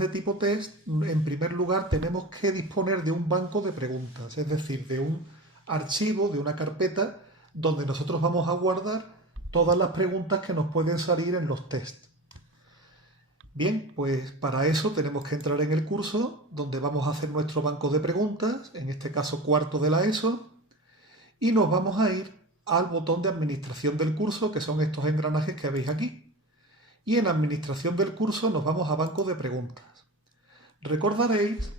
de tipo test, en primer lugar tenemos que disponer de un banco de preguntas, es decir, de un archivo, de una carpeta, donde nosotros vamos a guardar todas las preguntas que nos pueden salir en los tests. Bien, pues para eso tenemos que entrar en el curso, donde vamos a hacer nuestro banco de preguntas, en este caso cuarto de la ESO, y nos vamos a ir al botón de administración del curso, que son estos engranajes que veis aquí. Y en administración del curso nos vamos a banco de preguntas. Recordaréis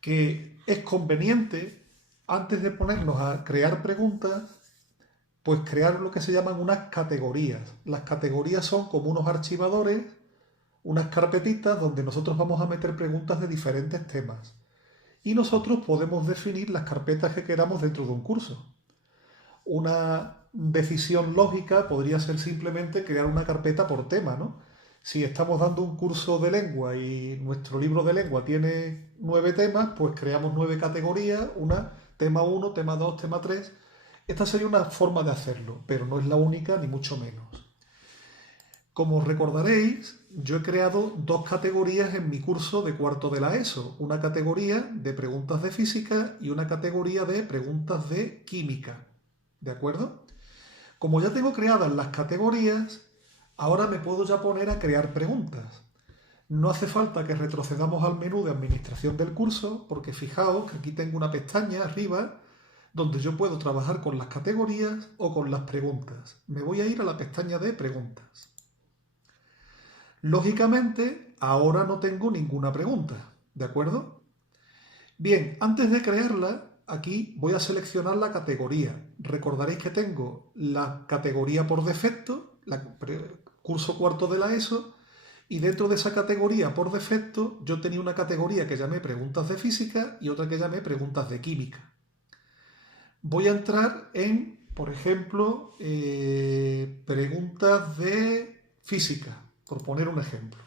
que es conveniente, antes de ponernos a crear preguntas, pues crear lo que se llaman unas categorías. Las categorías son como unos archivadores, unas carpetitas donde nosotros vamos a meter preguntas de diferentes temas. Y nosotros podemos definir las carpetas que queramos dentro de un curso. Una decisión lógica podría ser simplemente crear una carpeta por tema, ¿no? Si estamos dando un curso de lengua y nuestro libro de lengua tiene 9 temas, pues creamos 9 categorías, tema 1, tema 2, tema 3. Esta sería una forma de hacerlo, pero no es la única ni mucho menos. Como recordaréis, yo he creado 2 categorías en mi curso de cuarto de la ESO. Una categoría de preguntas de física y una categoría de preguntas de química. ¿De acuerdo? Como ya tengo creadas las categorías, ahora me puedo ya poner a crear preguntas. No hace falta que retrocedamos al menú de administración del curso, porque fijaos que aquí tengo una pestaña arriba donde yo puedo trabajar con las categorías o con las preguntas. Me voy a ir a la pestaña de preguntas. Lógicamente, ahora no tengo ninguna pregunta, ¿de acuerdo? Bien, antes de crearla, aquí voy a seleccionar la categoría. Recordaréis que tengo la categoría por defecto, curso cuarto de la ESO, y dentro de esa categoría por defecto yo tenía una categoría que llamé preguntas de física y otra que llamé preguntas de química. Voy a entrar en, por ejemplo, preguntas de física, por poner un ejemplo.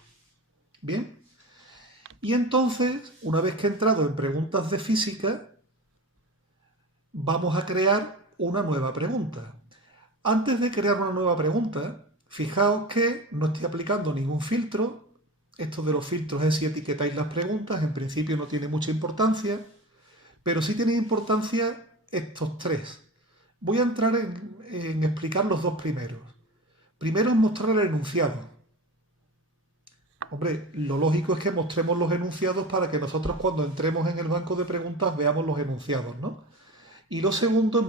Bien. Y entonces, una vez que he entrado en preguntas de física, vamos a crear una nueva pregunta. Antes de crear una nueva pregunta, fijaos que no estoy aplicando ningún filtro. Esto de los filtros es si etiquetáis las preguntas, en principio no tiene mucha importancia, pero sí tiene importancia estos 3. Voy a entrar en explicar los 2 primeros. Primero es mostrar el enunciado. Hombre, lo lógico es que mostremos los enunciados para que nosotros cuando entremos en el banco de preguntas veamos los enunciados, ¿no? Y lo segundo es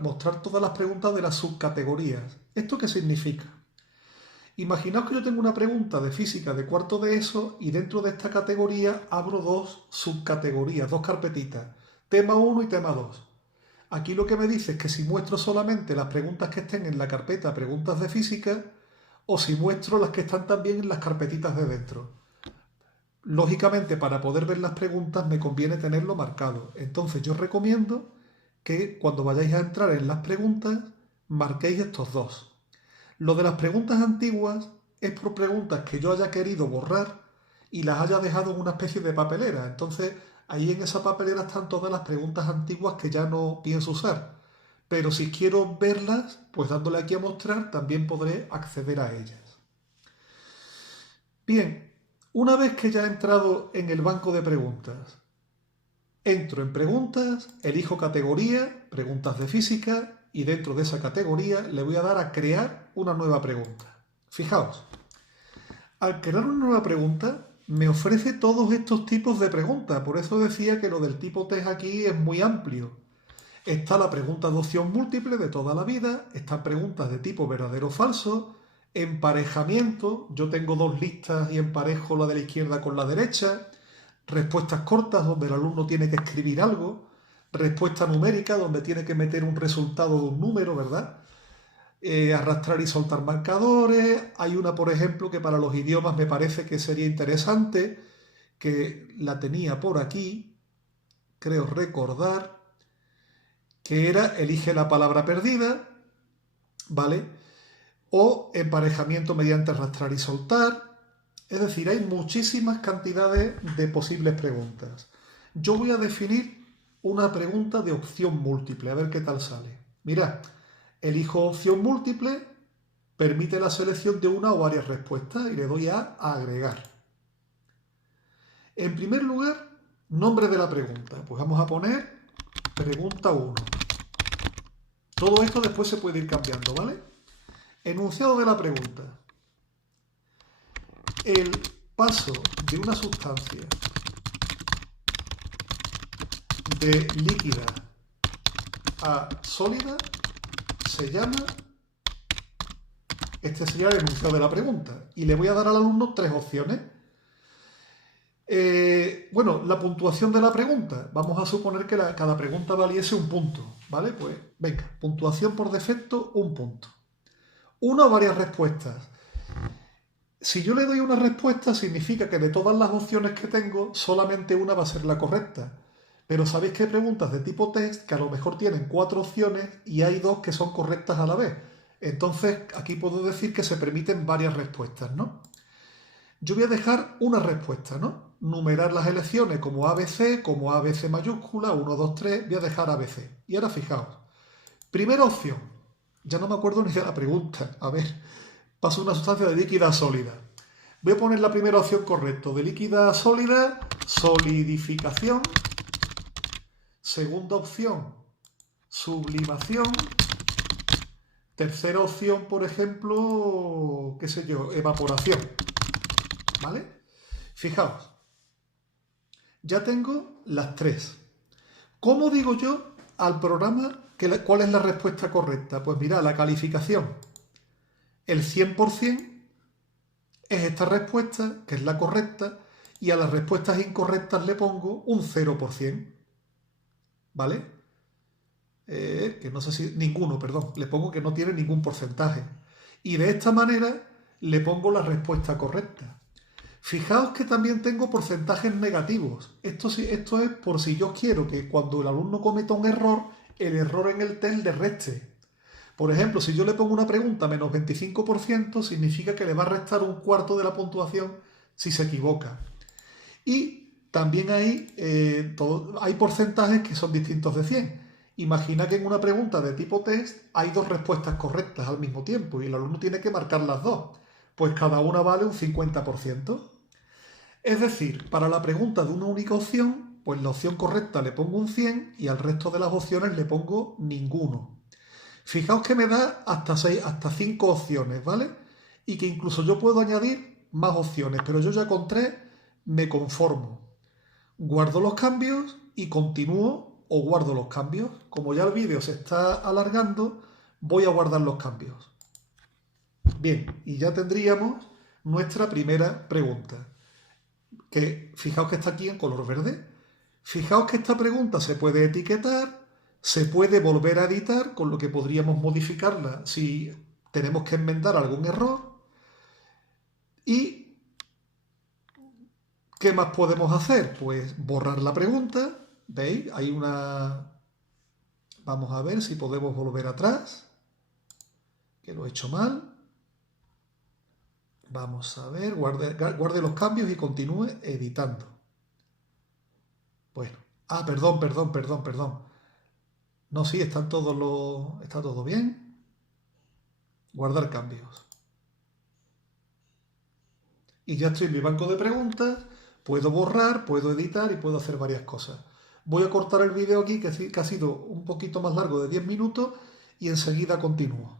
mostrar todas las preguntas de las subcategorías. ¿Esto qué significa? Imaginaos que yo tengo una pregunta de física de cuarto de ESO y dentro de esta categoría abro 2 subcategorías, 2 carpetitas, tema 1 y tema 2. Aquí lo que me dice es que si muestro solamente las preguntas que estén en la carpeta preguntas de física o si muestro las que están también en las carpetitas de dentro. Lógicamente, para poder ver las preguntas me conviene tenerlo marcado. Entonces yo recomiendo que cuando vayáis a entrar en las preguntas, marquéis estos 2. Lo de las preguntas antiguas es por preguntas que yo haya querido borrar y las haya dejado en una especie de papelera. Entonces, ahí en esa papelera están todas las preguntas antiguas que ya no pienso usar. Pero si quiero verlas, pues dándole aquí a mostrar, también podré acceder a ellas. Bien, una vez que ya he entrado en el banco de preguntas, entro en preguntas, elijo categoría, preguntas de física, y dentro de esa categoría le voy a dar a crear una nueva pregunta. Fijaos, al crear una nueva pregunta me ofrece todos estos tipos de preguntas, por eso decía que lo del tipo test aquí es muy amplio. Está la pregunta de opción múltiple de toda la vida, están preguntas de tipo verdadero o falso, emparejamiento, yo tengo 2 listas y emparejo la de la izquierda con la derecha, respuestas cortas donde el alumno tiene que escribir algo, respuesta numérica donde tiene que meter un resultado de un número, ¿verdad? Arrastrar y soltar marcadores. Hay una, por ejemplo, que para los idiomas me parece que sería interesante, que la tenía por aquí, creo recordar, que era elige la palabra perdida, ¿vale? O emparejamiento mediante arrastrar y soltar. Es decir, hay muchísimas cantidades de posibles preguntas. Yo voy a definir una pregunta de opción múltiple, a ver qué tal sale. Mirad, elijo opción múltiple, permite la selección de una o varias respuestas y le doy a agregar. En primer lugar, nombre de la pregunta. Pues vamos a poner pregunta 1. Todo esto después se puede ir cambiando, ¿vale? Enunciado de la pregunta. El paso de una sustancia de líquida a sólida se llama... Este sería el enunciado de la pregunta. Y le voy a dar al alumno 3 opciones. Bueno, la puntuación de la pregunta. Vamos a suponer que cada pregunta valiese un punto, ¿vale? Pues venga, puntuación por defecto, 1 punto. Una o varias respuestas. Si yo le doy una respuesta, significa que de todas las opciones que tengo, solamente una va a ser la correcta. Pero sabéis que hay preguntas de tipo test que a lo mejor tienen 4 opciones y hay 2 que son correctas a la vez. Entonces, aquí puedo decir que se permiten varias respuestas, ¿no? Yo voy a dejar una respuesta, ¿no? Numerar las elecciones como ABC, como ABC mayúscula, 1, 2, 3, voy a dejar ABC. Y ahora fijaos, primera opción, ya no me acuerdo ni de la pregunta, a ver, paso una sustancia de líquida a sólida. Voy a poner la primera opción correcta, de líquida a sólida, solidificación. Segunda opción, sublimación. Tercera opción, por ejemplo, qué sé yo, evaporación. ¿Vale? Fijaos, ya tengo las 3. ¿Cómo digo yo al programa cuál es la respuesta correcta? Pues mira, la calificación. El 100% es esta respuesta, que es la correcta, y a las respuestas incorrectas le pongo un 0%. ¿Vale? Que no sé si... Ninguno, perdón. Le pongo que no tiene ningún porcentaje. Y de esta manera le pongo la respuesta correcta. Fijaos que también tengo porcentajes negativos. Esto es por si yo quiero que cuando el alumno cometa un error, el error en el test le reste. Por ejemplo, si yo le pongo una pregunta menos 25%, significa que le va a restar un cuarto de la puntuación si se equivoca. Y también hay porcentajes que son distintos de 100. Imagina que en una pregunta de tipo test hay 2 respuestas correctas al mismo tiempo y el alumno tiene que marcar las 2. Pues cada una vale un 50%. Es decir, para la pregunta de una única opción, pues la opción correcta le pongo un 100 y al resto de las opciones le pongo ninguno. Fijaos que me da hasta 5 opciones, ¿vale? Y que incluso yo puedo añadir más opciones, pero yo ya con 3 me conformo. Guardo los cambios y continúo o guardo los cambios. Como ya el vídeo se está alargando, voy a guardar los cambios. Bien, y ya tendríamos nuestra primera pregunta. Que fijaos que está aquí en color verde. Fijaos que esta pregunta se puede etiquetar, se puede volver a editar, con lo que podríamos modificarla si tenemos que enmendar algún error. ¿Y qué más podemos hacer? Pues borrar la pregunta. ¿Veis? Hay una... Vamos a ver si podemos volver atrás, que lo he hecho mal. Vamos a ver, guarde los cambios y continúe editando. Bueno, perdón. No, sí, está todo bien. Guardar cambios. Y ya estoy en mi banco de preguntas, puedo borrar, puedo editar y puedo hacer varias cosas. Voy a cortar el vídeo aquí, que ha sido un poquito más largo de 10 minutos, y enseguida continúo.